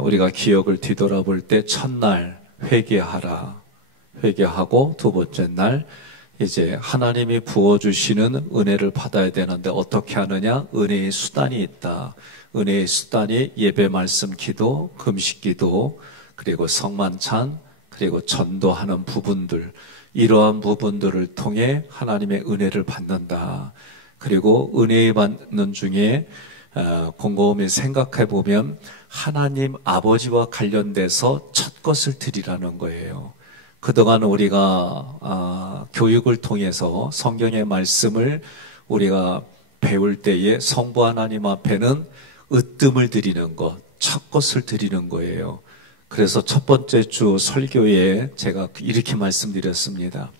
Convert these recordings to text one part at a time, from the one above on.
우리가 기억을 뒤돌아볼 때 첫날 회개하라. 회개하고 두 번째 날 이제 하나님이 부어주시는 은혜를 받아야 되는데 어떻게 하느냐? 은혜의 수단이 있다. 은혜의 수단이 예배 말씀 기도, 금식 기도, 그리고 성만찬, 그리고 전도하는 부분들, 이러한 부분들을 통해 하나님의 은혜를 받는다. 그리고 은혜 받는 중에 곰곰이 생각해 보면 하나님 아버지와 관련돼서 첫 것을 드리라는 거예요. 그동안 우리가 교육을 통해서 성경의 말씀을 우리가 배울 때에 성부 하나님 앞에는 으뜸을 드리는 것, 첫 것을 드리는 거예요. 그래서 첫 번째 주 설교에 제가 이렇게 말씀드렸습니다.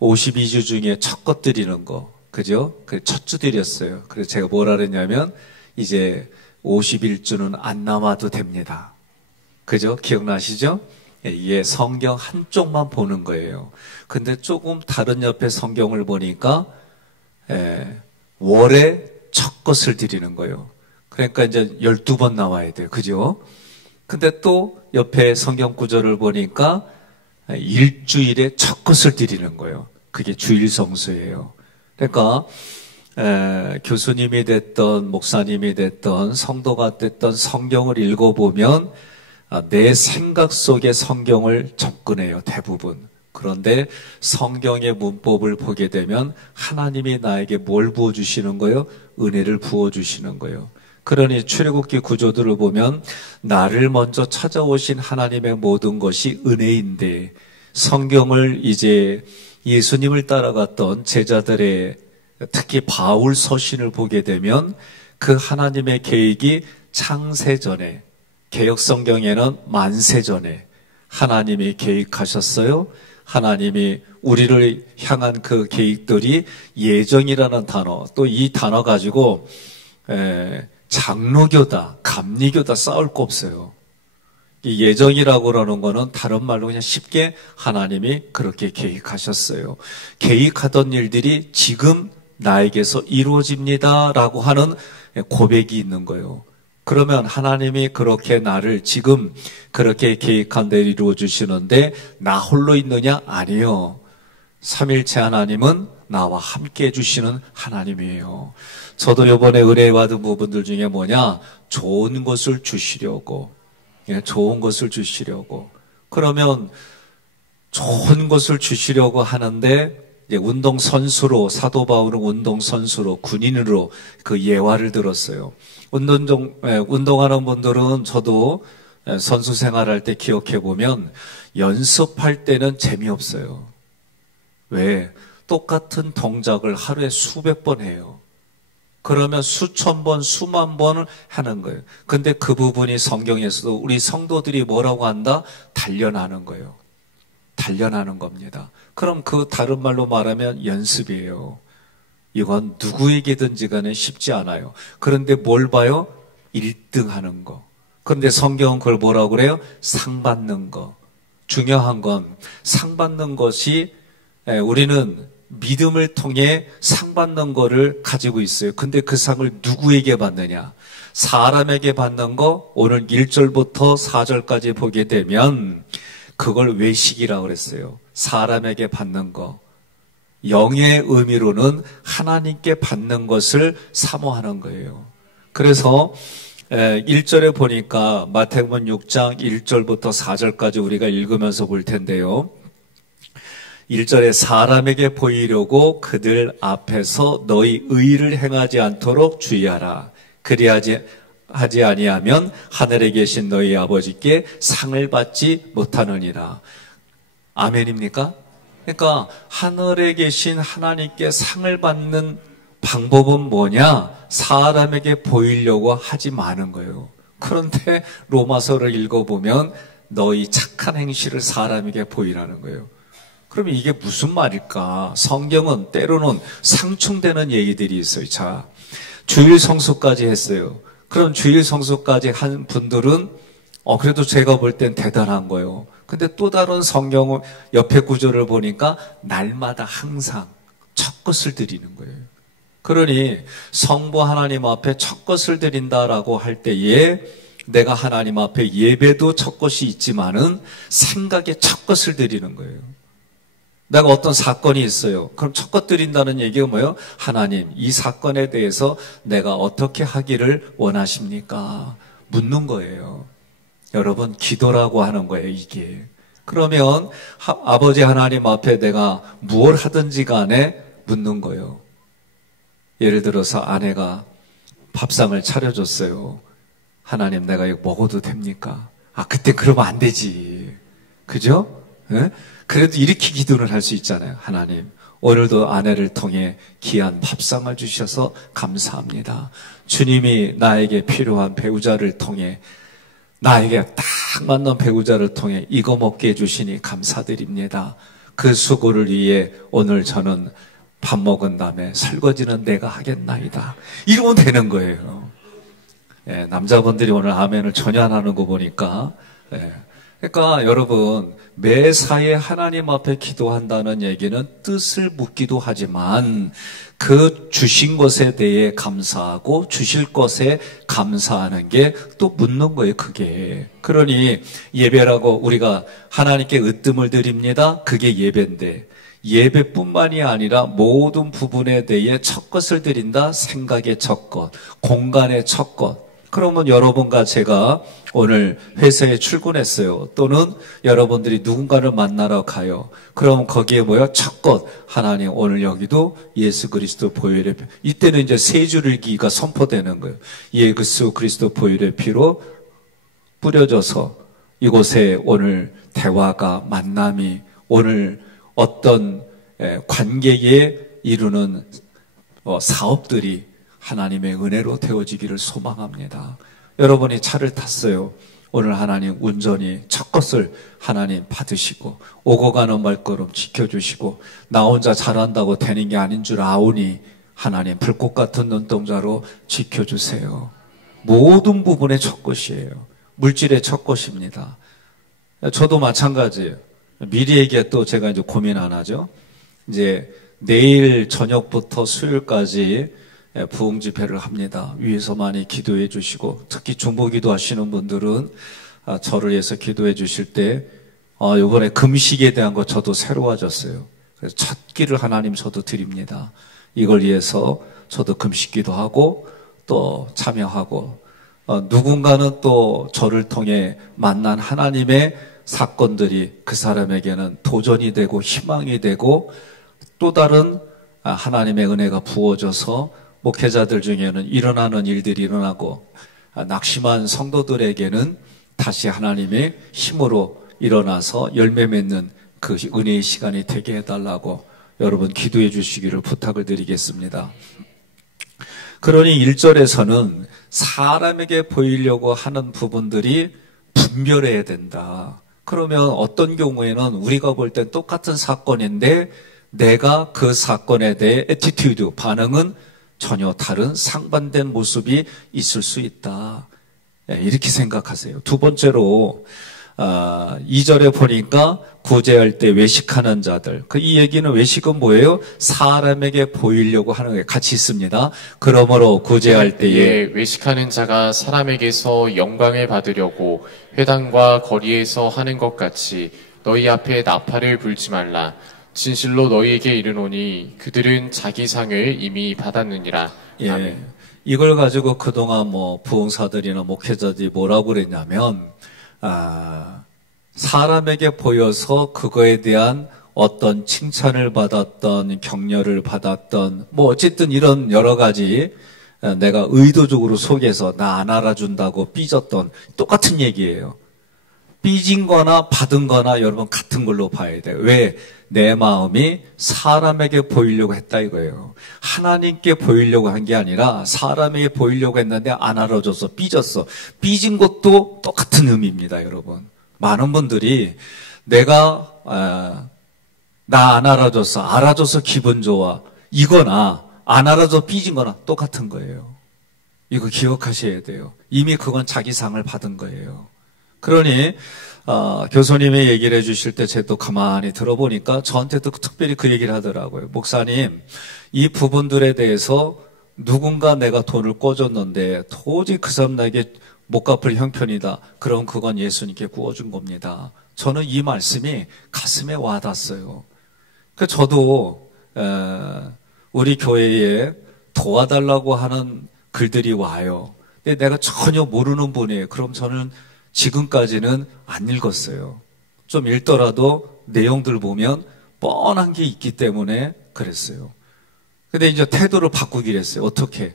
52주 중에 첫 것 드리는 거, 그죠? 첫 주 드렸어요. 그래서 제가 뭐라 그랬냐면 이제 51주는 안 남아도 됩니다. 그죠? 기억나시죠? 이게 성경 한쪽만 보는 거예요. 근데 조금 다른 옆에 성경을 보니까 월에 첫 것을 드리는 거예요. 그러니까 이제 12번 나와야 돼요. 그죠? 근데 또 옆에 성경 구절을 보니까 일주일에 첫 것을 드리는 거예요. 그게 주일 성수예요. 그러니까 교수님이 됐던 목사님이 됐던 성도가 됐던 성경을 읽어보면 내 생각 속에 성경을 접근해요. 대부분. 그런데 성경의 문법을 보게 되면 하나님이 나에게 뭘 부어주시는 거예요? 은혜를 부어주시는 거예요. 그러니 출애굽기 구조들을 보면 나를 먼저 찾아오신 하나님의 모든 것이 은혜인데 성경을 이제 예수님을 따라갔던 제자들의 특히 바울 서신을 보게 되면 그 하나님의 계획이 창세전에 개역성경에는 만세전에 하나님이 계획하셨어요. 하나님이 우리를 향한 그 계획들이 예정이라는 단어, 또 이 단어 가지고 장로교다, 감리교다 싸울 거 없어요. 이 예정이라고 그러는 거는 다른 말로 그냥 쉽게 하나님이 그렇게 계획하셨어요. 계획하던 일들이 지금 나에게서 이루어집니다라고 하는 고백이 있는 거예요. 그러면 하나님이 그렇게 나를 지금 그렇게 계획한 대로 이루어 주시는데 나 홀로 있느냐? 아니요. 삼일체 하나님은 나와 함께 해주시는 하나님이에요. 저도 이번에 은혜 받은 부분들 중에 뭐냐? 좋은 것을 주시려고. 좋은 것을 주시려고. 그러면 좋은 것을 주시려고 하는데 이제 운동선수로, 사도 바울은 운동선수로, 군인으로 그 예화를 들었어요. 운동하는 분들은 저도 선수 생활할 때 기억해 보면 연습할 때는 재미없어요. 왜? 똑같은 동작을 하루에 수백 번 해요. 그러면 수천 번, 수만 번을 하는 거예요. 근데 그 부분이 성경에서도 우리 성도들이 뭐라고 한다? 단련하는 거예요. 단련하는 겁니다. 그럼 그 다른 말로 말하면 연습이에요. 이건 누구에게든지 간에 쉽지 않아요. 그런데 뭘 봐요? 1등 하는 거. 그런데 성경은 그걸 뭐라고 그래요? 상 받는 거. 중요한 건 상 받는 것이 우리는 믿음을 통해 상 받는 거를 가지고 있어요. 근데 그 상을 누구에게 받느냐? 사람에게 받는 거 오늘 1절부터 4절까지 보게 되면 그걸 외식이라고 그랬어요. 사람에게 받는 거. 영의 의미로는 하나님께 받는 것을 사모하는 거예요. 그래서 1절에 보니까 마태복음 6장 1절부터 4절까지 우리가 읽으면서 볼 텐데요. 1절에 사람에게 보이려고 그들 앞에서 너희 의를 행하지 않도록 주의하라. 그리하지 아니하면 하늘에 계신 너희 아버지께 상을 받지 못하느니라. 아멘입니까? 그러니까 하늘에 계신 하나님께 상을 받는 방법은 뭐냐? 사람에게 보이려고 하지 마는 거예요. 그런데 로마서를 읽어보면 너희 착한 행실을 사람에게 보이라는 거예요. 그러면 이게 무슨 말일까? 성경은 때로는 상충되는 얘기들이 있어요. 자, 주일 성수까지 했어요. 그럼 주일 성수까지 한 분들은 그래도 제가 볼 땐 대단한 거예요. 근데 또 다른 성경 옆에 구절을 보니까 날마다 항상 첫 것을 드리는 거예요. 그러니 성부 하나님 앞에 첫 것을 드린다라고 할 때에 내가 하나님 앞에 예배도 첫 것이 있지만은 생각에 첫 것을 드리는 거예요. 내가 어떤 사건이 있어요. 그럼 첫 것 드린다는 얘기가 뭐예요? 하나님, 이 사건에 대해서 내가 어떻게 하기를 원하십니까? 묻는 거예요. 여러분, 기도라고 하는 거예요, 이게. 그러면 아버지 하나님 앞에 내가 무엇 하든지 간에 묻는 거예요. 예를 들어서 아내가 밥상을 차려줬어요. 하나님, 내가 이거 먹어도 됩니까? 그때 그러면 안 되지. 그죠? 네? 그래도 이렇게 기도를 할 수 있잖아요. 하나님, 오늘도 아내를 통해 귀한 밥상을 주셔서 감사합니다. 주님이 나에게 필요한 배우자를 통해, 나에게 딱 맞는 배우자를 통해 이거 먹게 해주시니 감사드립니다. 그 수고를 위해 오늘 저는 밥 먹은 다음에 설거지는 내가 하겠나이다. 이러면 되는 거예요. 예, 남자분들이 오늘 아멘을 전혀 안 하는 거 보니까. 예. 그러니까 여러분, 매사에 하나님 앞에 기도한다는 얘기는 뜻을 묻기도 하지만 그 주신 것에 대해 감사하고 주실 것에 감사하는 게 또 묻는 거예요, 그게. 그러니 예배라고 우리가 하나님께 으뜸을 드립니다. 그게 예배인데 예배뿐만이 아니라 모든 부분에 대해 첫 것을 드린다. 생각의 첫 것, 공간의 첫 것. 그러면 여러분과 제가 오늘 회사에 출근했어요. 또는 여러분들이 누군가를 만나러 가요. 그럼 거기에 뭐야? 첫 것. 하나님, 오늘 여기도 예수 그리스도 보혈의 피. 이때는 이제 세 줄기가 선포되는 거예요. 예수 그리스도 보혈의 피로 뿌려져서 이곳에 오늘 대화가, 만남이, 오늘 어떤 관계에 이루는 사업들이 하나님의 은혜로 되어지기를 소망합니다. 여러분이 차를 탔어요. 오늘 하나님 운전이 첫 것을 하나님 받으시고 오고 가는 발걸음 지켜주시고 나 혼자 잘한다고 되는 게 아닌 줄 아오니 하나님 불꽃 같은 눈동자로 지켜주세요. 모든 부분의 첫 것이에요. 물질의 첫 것입니다. 저도 마찬가지예요. 미리에게 또 제가 이제 고민 안 하죠. 이제 내일 저녁부터 수요일까지 부흥 집회를 합니다. 위에서 많이 기도해 주시고 특히 중보기도 하시는 분들은 저를 위해서 기도해 주실 때 이번에 금식에 대한 거 저도 새로워졌어요. 그래서 첫 끼를 하나님 저도 드립니다. 이걸 위해서 저도 금식기도 하고 또 참여하고 누군가는 또 저를 통해 만난 하나님의 사건들이 그 사람에게는 도전이 되고 희망이 되고 또 다른 하나님의 은혜가 부어져서 목회자들 중에는 일어나는 일들이 일어나고 낙심한 성도들에게는 다시 하나님의 힘으로 일어나서 열매 맺는 그 은혜의 시간이 되게 해달라고 여러분 기도해 주시기를 부탁을 드리겠습니다. 그러니 1절에서는 사람에게 보이려고 하는 부분들이 분별해야 된다. 그러면 어떤 경우에는 우리가 볼 땐 똑같은 사건인데 내가 그 사건에 대해 애티튜드, 반응은 전혀 다른 상반된 모습이 있을 수 있다. 이렇게 생각하세요. 두 번째로 2절에 보니까 구제할 때 외식하는 자들. 이 얘기는 외식은 뭐예요? 사람에게 보이려고 하는 게 같이 있습니다. 그러므로 구제할 때에 외식하는 자가 사람에게서 영광을 받으려고 회당과 거리에서 하는 것 같이 너희 앞에 나팔을 불지 말라. 진실로 너희에게 이르노니 그들은 자기 상을 이미 받았느니라. 예, 이걸 가지고 그동안 부흥사들이나 목회자들이 뭐라고 그랬냐면 사람에게 보여서 그거에 대한 어떤 칭찬을 받았던 격려를 받았던 어쨌든 이런 여러 가지 내가 의도적으로 속여서 나 안 알아준다고 삐졌던 똑같은 얘기예요. 삐진 거나 받은 거나 여러분 같은 걸로 봐야 돼요. 왜? 내 마음이 사람에게 보이려고 했다 이거예요. 하나님께 보이려고 한 게 아니라 사람에게 보이려고 했는데 안 알아줘서 삐졌어. 삐진 것도 똑같은 의미입니다, 여러분. 많은 분들이 내가 나 안 알아줘서 알아줘서 기분 좋아 이거나 안 알아줘 삐진 거나 똑같은 거예요. 이거 기억하셔야 돼요. 이미 그건 자기 상을 받은 거예요. 그러니 교수님이 얘기를 해주실 때 제가 또 가만히 들어보니까 저한테도 특별히 그 얘기를 하더라고요. 목사님, 이 부분들에 대해서 누군가 내가 돈을 꿔줬는데 도저히 그 사람 나에게 못 갚을 형편이다. 그럼 그건 예수님께 구워준 겁니다. 저는 이 말씀이 가슴에 와닿았어요. 저도 우리 교회에 도와달라고 하는 글들이 와요. 근데 내가 전혀 모르는 분이에요. 그럼 저는 지금까지는 안 읽었어요. 좀 읽더라도 내용들 보면 뻔한 게 있기 때문에 그랬어요. 근데 이제 태도를 바꾸기로 했어요. 어떻게?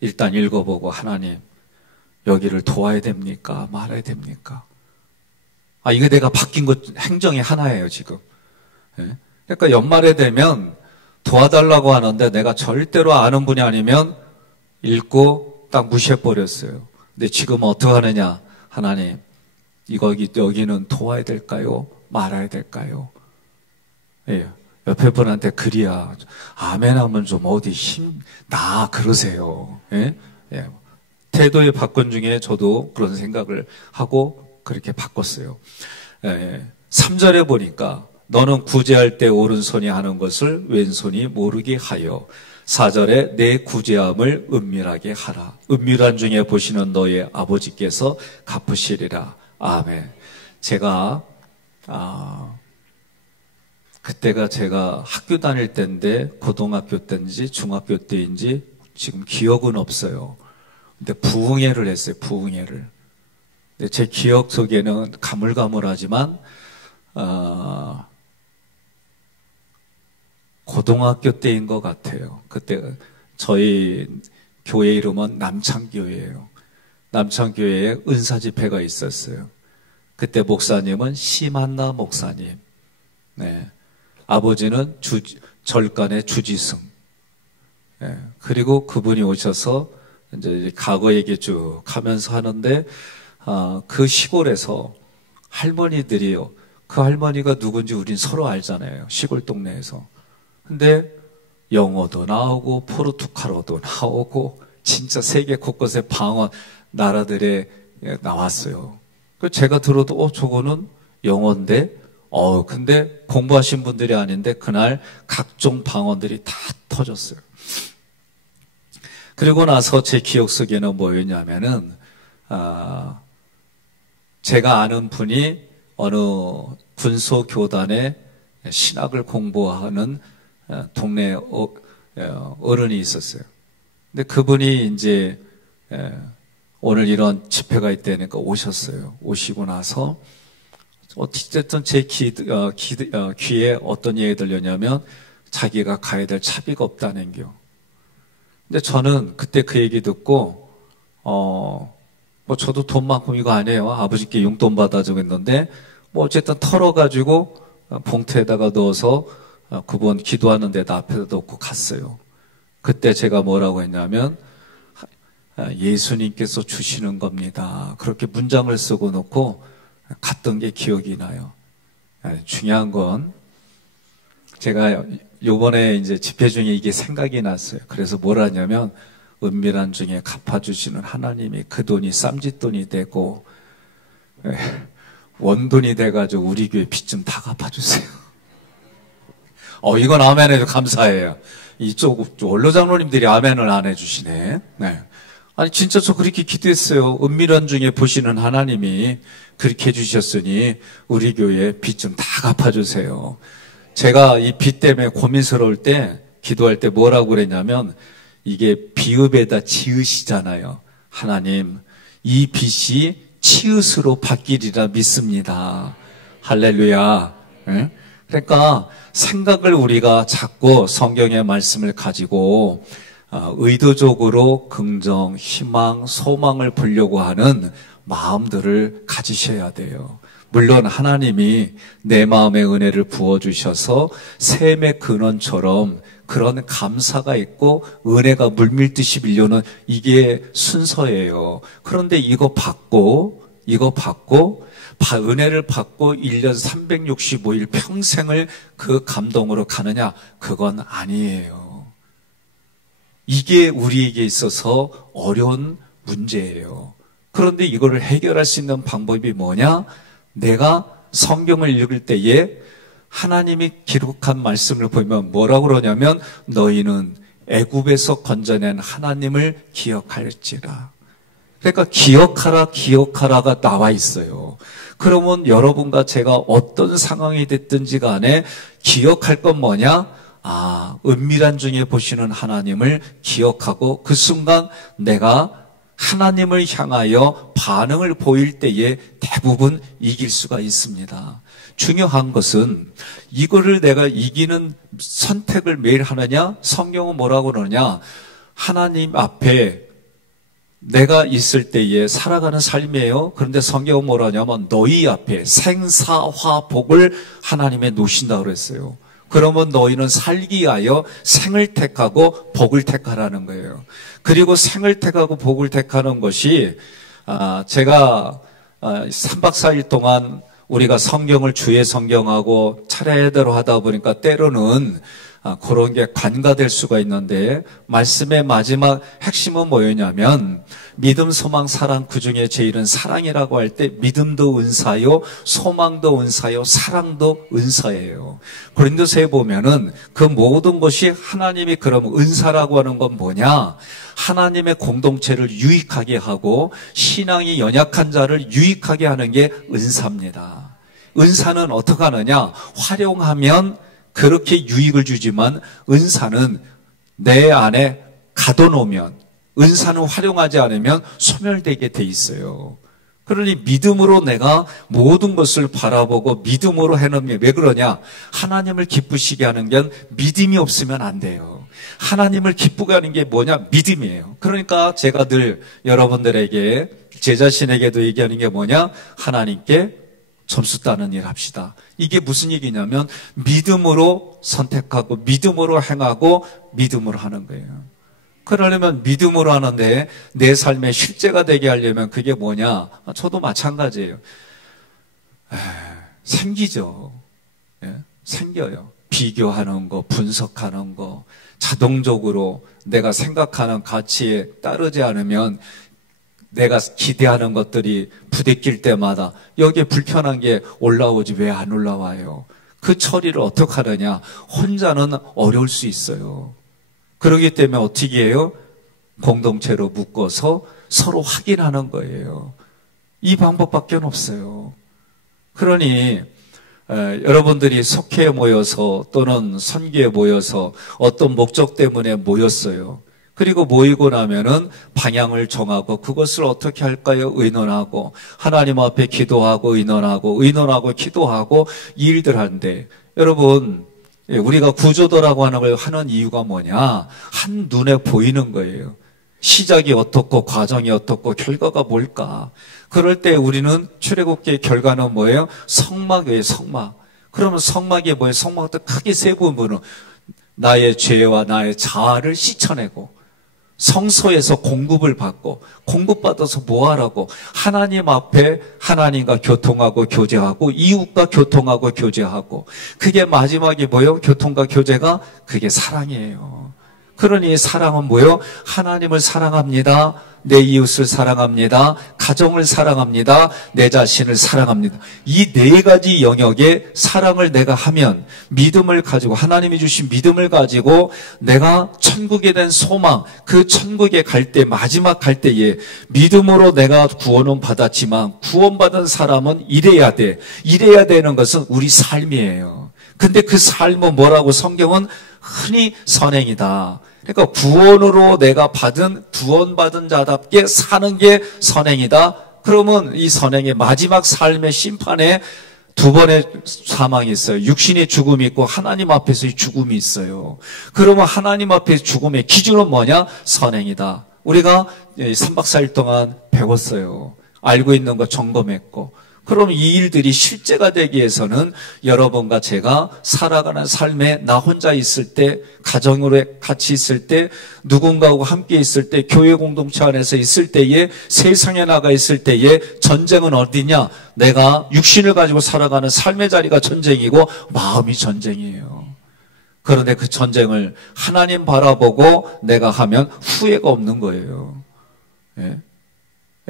일단 읽어보고, 하나님, 여기를 도와야 됩니까? 말아야 됩니까? 이게 내가 바뀐 것, 행정이 하나예요, 지금. 예? 그러니까 연말에 되면 도와달라고 하는데 내가 절대로 아는 분이 아니면 읽고 딱 무시해버렸어요. 근데 지금 어떻게 하느냐? 하나님, 여기는 도와야 될까요? 말아야 될까요? 예. 옆에 분한테 그리야 아멘 하면 좀 어디 나 그러세요. 예? 예. 태도의 바꾼 중에 저도 그런 생각을 하고 그렇게 바꿨어요. 예. 3절에 보니까 너는 구제할 때 오른손이 하는 것을 왼손이 모르게 하여 4절에 내 구제함을 은밀하게 하라. 은밀한 중에 보시는 너의 아버지께서 갚으시리라. 아멘. 제가 그때가 제가 학교 다닐 때인데 고등학교 때인지 중학교 때인지 지금 기억은 없어요. 근데 부흥회를 했어요. 부흥회를. 근데 제 기억 속에는 가물가물하지만 고등학교 때인 것 같아요. 그때 저희 교회 이름은 남창교회예요. 남창교회에 은사집회가 있었어요. 그때 목사님은 심한나 목사님. 네. 아버지는 절간의 주지승. 예, 그리고 그분이 오셔서 이제 과거 얘기 쭉 하면서 하는데, 그 시골에서 할머니들이요. 그 할머니가 누군지 우린 서로 알잖아요. 시골 동네에서. 근데 영어도 나오고, 포르투갈어도 나오고, 진짜 세계 곳곳의 방언 나라들에 나왔어요. 제가 들어도, 저거는 영어인데, 근데 공부하신 분들이 아닌데 그날 각종 방언들이 다 터졌어요. 그리고 나서 제 기억 속에는 뭐였냐면은, 제가 아는 분이 어느 군소교단에 신학을 공부하는 동네 어른이 있었어요. 근데 그분이 이제 오늘 이런 집회가 있다니까 오셨어요. 오시고 나서 어쨌든 제 귀에 어떤 얘기 들렸냐면 자기가 가야 될 차비가 없다는 겨. 근데 저는 그때 그 얘기 듣고 저도 돈 많고 이거 아니에요. 아버지께 용돈 받아주고 있는데 어쨌든 털어가지고 봉투에다가 넣어서 그분 기도하는 데다 앞에다 놓고 갔어요. 그때 제가 뭐라고 했냐면 예수님께서 주시는 겁니다. 그렇게 문장을 쓰고 놓고 갔던 게 기억이 나요. 중요한 건 제가 요번에 이제 집회 중에 이게 생각이 났어요. 그래서 뭘 하냐면 은밀한 중에 갚아주시는 하나님이 그 돈이 쌈짓돈이 되고 원돈이 돼가지고 우리 교회 빚 좀 다 갚아주세요. 이건 아멘해도 감사해요. 이쪽 원로장로님들이 아멘을 안 해주시네. 네. 아니 진짜 저 그렇게 기도했어요. 은밀한 중에 보시는 하나님이 그렇게 해주셨으니 우리 교회 빚 좀 다 갚아주세요. 제가 이 빚 때문에 고민스러울 때 기도할 때 뭐라고 그랬냐면 이게 비읍에다 지읒이잖아요. 하나님 이 빚이 치읒으로 바뀌리라 믿습니다. 할렐루야. 네? 그러니까 생각을 우리가 자꾸 성경의 말씀을 가지고 의도적으로 긍정, 희망, 소망을 보려고 하는 마음들을 가지셔야 돼요. 물론 하나님이 내 마음에 은혜를 부어주셔서 샘의 근원처럼 그런 감사가 있고 은혜가 물밀듯이 밀려오는 이게 순서예요. 그런데 이거 받고 은혜를 받고 1년 365일 평생을 그 감동으로 가느냐? 그건 아니에요. 이게 우리에게 있어서 어려운 문제예요. 그런데 이거를 해결할 수 있는 방법이 뭐냐? 내가 성경을 읽을 때에 하나님이 기록한 말씀을 보면 뭐라고 그러냐면 너희는 애굽에서 건져낸 하나님을 기억할지라. 그러니까 기억하라, 기억하라가 나와 있어요. 그러면 여러분과 제가 어떤 상황이 됐든지 간에 기억할 건 뭐냐? 은밀한 중에 보시는 하나님을 기억하고 그 순간 내가 하나님을 향하여 반응을 보일 때에 대부분 이길 수가 있습니다. 중요한 것은 이거를 내가 이기는 선택을 매일 하느냐? 성경은 뭐라고 그러냐? 하나님 앞에 내가 있을 때에 살아가는 삶이에요. 그런데 성경은 뭐라냐면 너희 앞에 생사화복을 하나님에 놓으신다고 그랬어요. 그러면 너희는 살기 위하여 생을 택하고 복을 택하라는 거예요. 그리고 생을 택하고 복을 택하는 것이 제가 3박 4일 동안 우리가 성경을 주의 성경하고 차례대로 하다 보니까 때로는 그런 게 관가될 수가 있는데 말씀의 마지막 핵심은 뭐였냐면 믿음, 소망, 사랑 그 중에 제일은 사랑이라고 할 때 믿음도 은사요, 소망도 은사요, 사랑도 은사예요. 고린도서에 보면은 그 모든 것이 하나님이 그럼 은사라고 하는 건 뭐냐? 하나님의 공동체를 유익하게 하고 신앙이 연약한 자를 유익하게 하는 게 은사입니다. 은사는 어떻게 하느냐? 활용하면 그렇게 유익을 주지만 은사는 내 안에 가둬놓으면 은사는 활용하지 않으면 소멸되게 돼 있어요. 그러니 믿음으로 내가 모든 것을 바라보고 믿음으로 해놓으면 왜 그러냐? 하나님을 기쁘시게 하는 게 믿음이 없으면 안 돼요. 하나님을 기쁘게 하는 게 뭐냐? 믿음이에요. 그러니까 제가 늘 여러분들에게 제 자신에게도 얘기하는 게 뭐냐? 하나님께 점수 따는 일 합시다. 이게 무슨 얘기냐면 믿음으로 선택하고 믿음으로 행하고 믿음으로 하는 거예요. 그러려면 믿음으로 하는데 내 삶의 실제가 되게 하려면 그게 뭐냐? 저도 마찬가지예요. 생기죠. 생겨요. 비교하는 거, 분석하는 거, 자동적으로 내가 생각하는 가치에 따르지 않으면 내가 기대하는 것들이 부대낄 때마다 여기에 불편한 게 올라오지 왜 안 올라와요? 그 처리를 어떻게 하느냐? 혼자는 어려울 수 있어요. 그렇기 때문에 어떻게 해요? 공동체로 묶어서 서로 확인하는 거예요. 이 방법밖에 없어요. 그러니 여러분들이 속회에 모여서 또는 선교에 모여서 어떤 목적 때문에 모였어요. 그리고 모이고 나면은 방향을 정하고 그것을 어떻게 할까요? 의논하고 하나님 앞에 기도하고 의논하고 기도하고 이 일들 하는데 여러분 우리가 구조도라고 하는 걸 하는 이유가 뭐냐? 한눈에 보이는 거예요. 시작이 어떻고 과정이 어떻고 결과가 뭘까? 그럴 때 우리는 출애굽기의 결과는 뭐예요? 성막이에요. 성막. 그러면 성막이 뭐예요? 성막도 크게 세 부분은 나의 죄와 나의 자아를 씻어내고 성소에서 공급을 받고 공급받아서 뭐하라고? 하나님 앞에 하나님과 교통하고 교제하고 이웃과 교통하고 교제하고 그게 마지막에 뭐예요? 교통과 교제가 그게 사랑이에요. 그러니 사랑은 뭐예요? 하나님을 사랑합니다. 내 이웃을 사랑합니다. 가정을 사랑합니다. 내 자신을 사랑합니다. 이 네 가지 영역의 사랑을 내가 하면 믿음을 가지고 하나님이 주신 믿음을 가지고 내가 천국에 대한 소망 그 천국에 갈 때 마지막 갈 때에 믿음으로 내가 구원은 받았지만 구원받은 사람은 이래야 돼. 이래야 되는 것은 우리 삶이에요. 근데 그 삶은 뭐라고 성경은 흔히 선행이다. 그러니까 구원으로 내가 구원받은 자답게 사는 게 선행이다. 그러면 이 선행의 마지막 삶의 심판에 두 번의 사망이 있어요. 육신의 죽음이 있고 하나님 앞에서의 죽음이 있어요. 그러면 하나님 앞에의 죽음의 기준은 뭐냐? 선행이다. 우리가 3박 4일 동안 배웠어요. 알고 있는 거 점검했고. 그럼 이 일들이 실제가 되기 위해서는 여러분과 제가 살아가는 삶에 나 혼자 있을 때, 가정으로 같이 있을 때, 누군가하고 함께 있을 때, 교회 공동체 안에서 있을 때에, 세상에 나가 있을 때에 전쟁은 어디냐? 내가 육신을 가지고 살아가는 삶의 자리가 전쟁이고 마음이 전쟁이에요. 그런데 그 전쟁을 하나님 바라보고 내가 하면 후회가 없는 거예요. 예?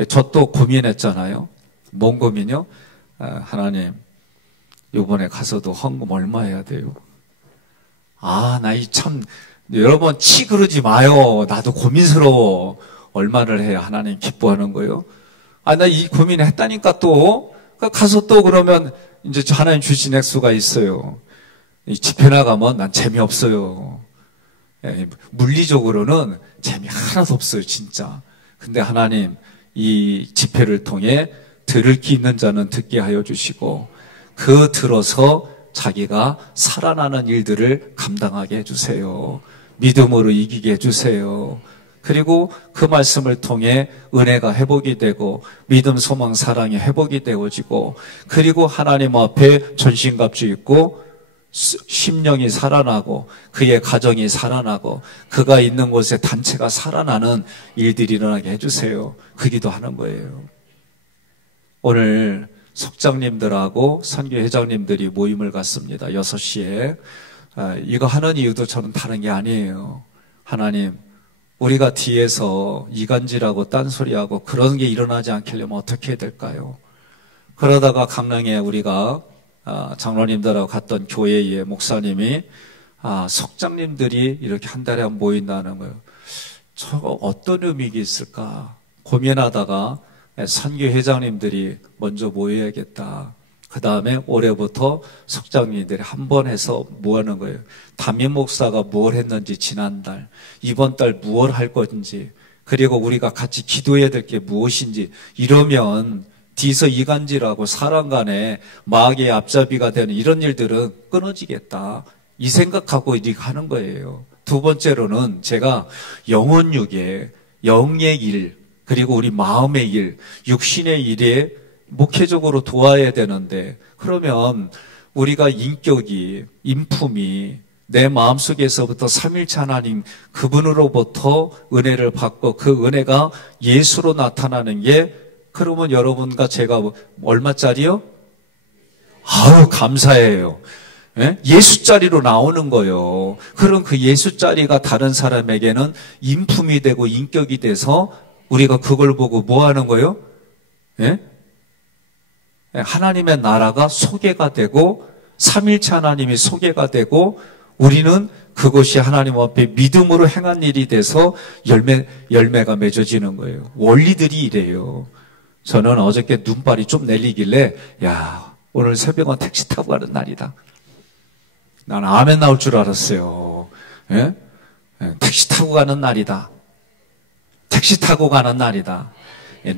저 또 고민했잖아요. 뭔 고민이요? 하나님, 이번에 가서도 헌금 얼마 해야 돼요? 나 여러분, 그러지 마요. 나도 고민스러워. 얼마를 해야 하나님 기뻐하는 거예요? 아, 나 이 고민했다니까 또. 가서 또 그러면 이제 하나님 주신 액수가 있어요. 이 집회 나가면 난 재미없어요. 예, 물리적으로는 재미 하나도 없어요, 진짜. 근데 하나님, 이 집회를 통해 들을 귀 있는 자는 듣게 하여 주시고, 그 들어서 자기가 살아나는 일들을 감당하게 해주세요. 믿음으로 이기게 해주세요. 그리고 그 말씀을 통해 은혜가 회복이 되고 믿음, 소망, 사랑이 회복이 되어지고, 그리고 하나님 앞에 전신갑주 있고 심령이 살아나고 그의 가정이 살아나고 그가 있는 곳에 단체가 살아나는 일들이 일어나게 해주세요. 그 기도하는 거예요. 오늘 속장님들하고 선교회장님들이 모임을 갖습니다. 6시에. 이거 하는 이유도 저는 다른 게 아니에요. 하나님, 우리가 뒤에서 이간질하고 딴소리하고 그런 게 일어나지 않게려면 어떻게 해야 될까요? 그러다가 강릉에 우리가 장로님들하고 갔던 교회의 목사님이 속장님들이 이렇게 한 달에 한 번 모인다는 거예요. 저거 어떤 의미가 있을까 고민하다가 선교회장님들이 먼저 모여야겠다. 그 다음에 올해부터 속장님들이 한 번 해서 뭐 하는 거예요? 담임 목사가 뭘 했는지 지난달, 이번 달 무엇 할 건지, 그리고 우리가 같이 기도해야 될 게 무엇인지, 이러면 뒤에서 이간질하고 사람 간에 마귀의 앞잡이가 되는 이런 일들은 끊어지겠다. 이 생각하고 이렇게 하는 거예요. 두 번째로는 제가 영혼육에 영의 일, 그리고 우리 마음의 일, 육신의 일에 목회적으로 도와야 되는데, 그러면 우리가 인격이, 인품이 내 마음속에서부터 삼일체 하나님 그분으로부터 은혜를 받고 그 은혜가 예수로 나타나는 게, 그러면 여러분과 제가 얼마짜리요? 아유, 감사해요. 예? 예수짜리로 나오는 거예요. 그럼 그 예수짜리가 다른 사람에게는 인품이 되고 인격이 돼서 우리가 그걸 보고 뭐 하는 거예요? 예? 하나님의 나라가 소개가 되고 삼일체 하나님이 소개가 되고 우리는 그것이 하나님 앞에 믿음으로 행한 일이 돼서 열매가 맺어지는 거예요. 원리들이 이래요. 저는 어저께 눈발이 좀 내리길래 야, 오늘 새벽은 택시 타고 가는 날이다. 난 아멘 나올 줄 알았어요. 예? 택시 타고 가는 날이다. 택시 타고 가는 날이다.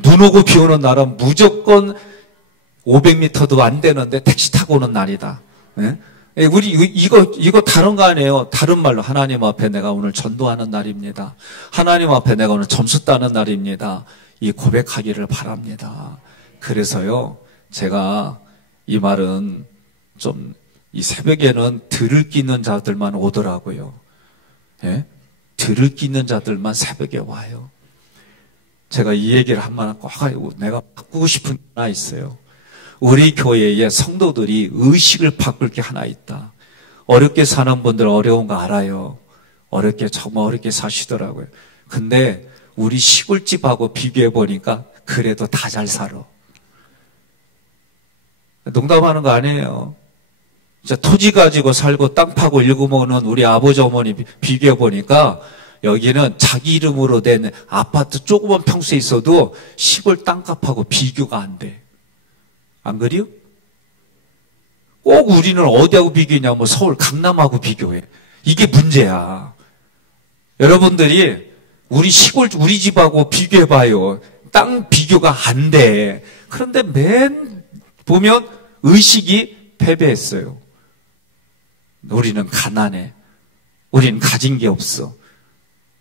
눈 오고 비 오는 날은 무조건 500m도 안 되는데 택시 타고 오는 날이다. 예? 우리 이거 다른 거 아니에요. 다른 말로 하나님 앞에 내가 오늘 전도하는 날입니다. 하나님 앞에 내가 오늘 점수 따는 날입니다. 이 고백하기를 바랍니다. 그래서요, 제가 이 말은 좀 이 새벽에는 들을 끼 있는 자들만 오더라고요. 예? 들을 끼 있는 자들만 새벽에 와요. 제가 이 얘기를 한번 꼭 내가 바꾸고 싶은 게 하나 있어요. 우리 교회의 성도들이 의식을 바꿀 게 하나 있다. 어렵게 사는 분들 어려운 거 알아요. 정말 어렵게 사시더라고요. 근데 우리 시골집하고 비교해 보니까 그래도 다 잘 살아. 농담하는 거 아니에요. 진짜 토지 가지고 살고 땅 파고 일구 먹는 우리 아버지 어머니 비교해 보니까 여기는 자기 이름으로 된 아파트 조그만 평수에 있어도 시골 땅값하고 비교가 안 돼. 안 그래요? 꼭 우리는 어디하고 비교냐면 서울 강남하고 비교해. 이게 문제야. 여러분들이 우리 시골 우리 집하고 비교해봐요. 땅 비교가 안 돼. 그런데 보면 의식이 패배했어요. 우리는 가난해. 우리는 가진 게 없어.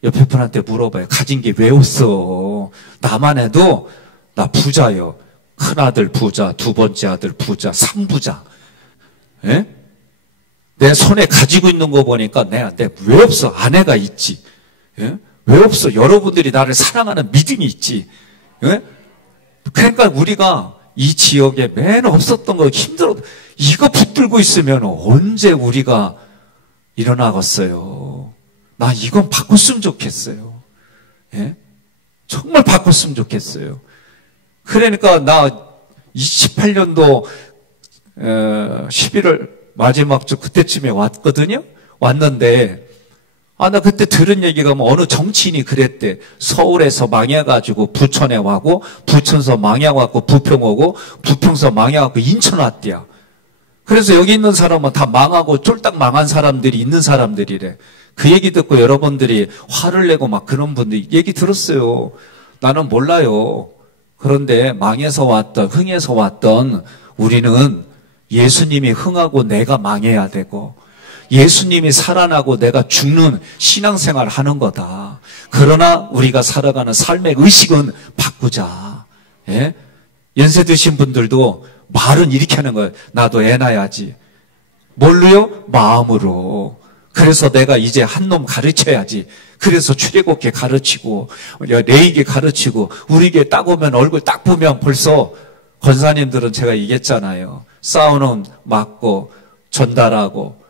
옆에 분한테 물어봐요. 가진 게 왜 없어? 나만 해도 나 부자요. 큰아들 부자, 두 번째 아들 부자, 3부자. 예? 내 손에 가지고 있는 거 보니까 내가 왜 없어? 아내가 있지. 예? 왜 없어? 여러분들이 나를 사랑하는 믿음이 있지. 예? 그러니까 우리가 이 지역에 맨 없었던 거 힘들어. 이거 붙들고 있으면 언제 우리가 일어나겠어요. 나 이건 바꿨으면 좋겠어요. 예? 정말 바꿨으면 좋겠어요. 그러니까 나 28년도 11월 마지막 주 그때쯤에 왔거든요. 왔는데 나 그때 들은 얘기가 뭐 어느 정치인이 그랬대. 서울에서 망해가지고 부천에 와고, 부천서 망해갖고 부평 오고, 부평서 망해갖고 인천 왔대야. 그래서 여기 있는 사람은 다 망하고 쫄딱 망한 사람들이 있는 사람들이래. 그 얘기 듣고 여러분들이 화를 내고 막 그런 분들 얘기 들었어요. 나는 몰라요. 그런데 망해서 왔던, 흥해서 왔던 우리는 예수님이 흥하고 내가 망해야 되고, 예수님이 살아나고 내가 죽는 신앙생활을 하는 거다. 그러나 우리가 살아가는 삶의 의식은 바꾸자. 예? 연세 드신 분들도 말은 이렇게 하는 거예요. 나도 애 낳아야지. 뭘로요? 마음으로. 그래서 내가 이제 한 놈 가르쳐야지. 그래서 출애굽기 가르치고 레위기 가르치고 우리 교회 딱 오면 얼굴 딱 보면 벌써 권사님들은 제가 얘기했잖아요. 사우는 맞고 전달하고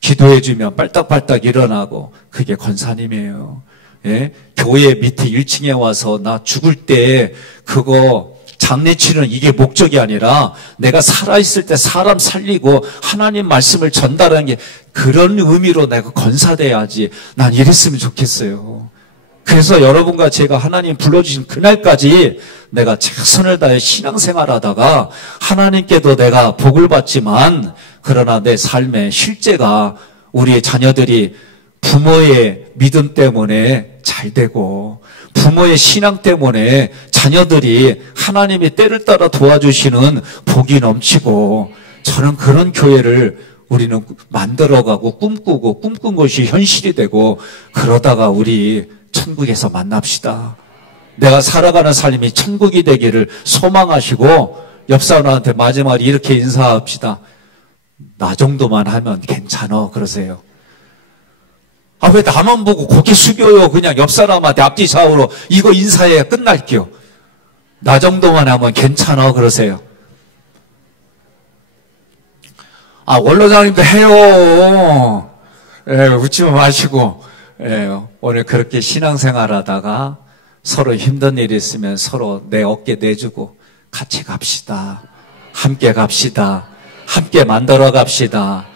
기도해주면 빨딱빨딱 일어나고 그게 권사님이에요. 예? 교회 밑에 1층에 와서 나 죽을 때 그거 장례치료는 이게 목적이 아니라 내가 살아있을 때 사람 살리고 하나님 말씀을 전달하는 게 그런 의미로 내가 권사돼야지. 난 이랬으면 좋겠어요. 그래서 여러분과 제가 하나님 불러주신 그날까지 내가 최선을 다해 신앙생활하다가 하나님께도 내가 복을 받지만 그러나 내 삶의 실제가 우리의 자녀들이 부모의 믿음 때문에 잘 되고 부모의 신앙 때문에 자녀들이 하나님이 때를 따라 도와주시는 복이 넘치고 저는 그런 교회를 우리는 만들어가고 꿈꾸고 꿈꾼 것이 현실이 되고 그러다가 우리 천국에서 만납시다. 내가 살아가는 삶이 천국이 되기를 소망하시고 옆 사람한테 마지막으로 이렇게 인사합시다. 나 정도만 하면 괜찮아 그러세요. 왜 나만 보고 고개 숙여요. 그냥 옆 사람한테 앞뒤 좌우로 이거 인사해야 끝날게요. 나 정도만 하면 괜찮아 그러세요. 원로장님도 해요. 예, 웃지 마시고. 예, 오늘 그렇게 신앙생활 하다가 서로 힘든 일이 있으면 서로 내 어깨 내주고 같이 갑시다. 함께 갑시다. 함께 만들어 갑시다.